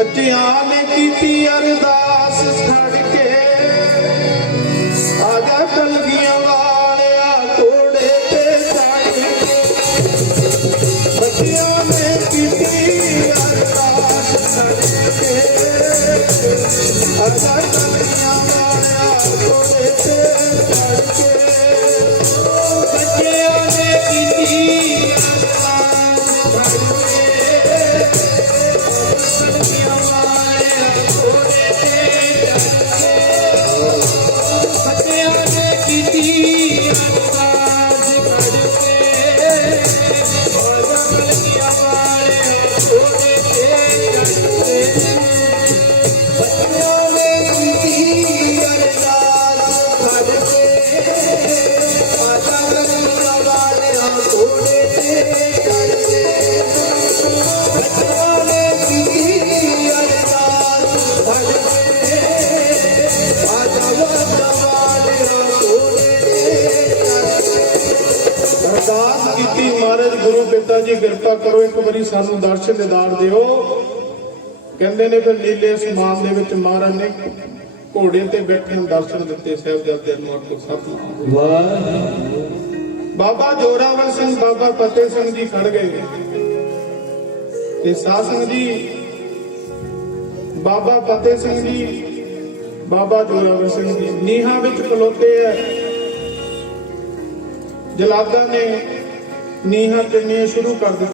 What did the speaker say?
ਬੱਚਿਆਂ ਨੇ ਕੀਤੀ ਅਰਦਾਸ ਖੜ ਕੇ। ਆਜਾ ਕਲਗੀਆਂ ਵਾਲਿਆ ਕੋੜੇ ਤੇ ਚੜ ਕੇ। ਬੱਚਿਆਂ ਪਿਤਾ ਜੀ, ਕਿਰਪਾ ਕਰੋ, ਇੱਕ ਵਾਰੀ ਸਾਨੂੰ ਦਰਸ਼ਨ ਦਿਦਾਰ ਦਿਓ। ਕਹਿੰਦੇ ਨੇ ਫਿਰ ਨੀਲੇ ਅਸਮਾਨ ਦੇ ਵਿੱਚ ਮਹਾਰਾਜ ਨੇ ਘੋੜੇ ਤੇ ਬੈਠੇ ਨੂੰ ਦਰਸ਼ਨ ਦਿੱਤੇ, ਸਾਹਿਬਜ਼ਾਦੇ ਨੂੰ ਆਖੋ, ਸਤਿਨਾਮ। ਵਾਹਿਗੁਰੂ। ਬਾਬਾ ਜੋਰਾਵਰ ਸਿੰਘ, ਬਾਬਾ ਫਤਿਹ ਸਿੰਘ ਜੀ ਖੜ ਗਏ। ਤੇ ਸਾਧ ਸੰਗਤ ਜੀ, ਬਾਬਾ ਫਤਿਹ ਸਿੰਘ ਜੀ, ਬਾਬਾ ਜੋਰਾਵਰ ਸਿੰਘ ਜੀ, ਨੀਹਾਂ ਵਿੱਚ ਖਲੋਤੇ ਐ। ਜਲਾਦਾਂ ਨੇ ਨੀਹਾਂ ਚਿਣਨੀਆਂ ਸ਼ੁਰੂ ਕਰ ਦਿੱਤੀਆਂ।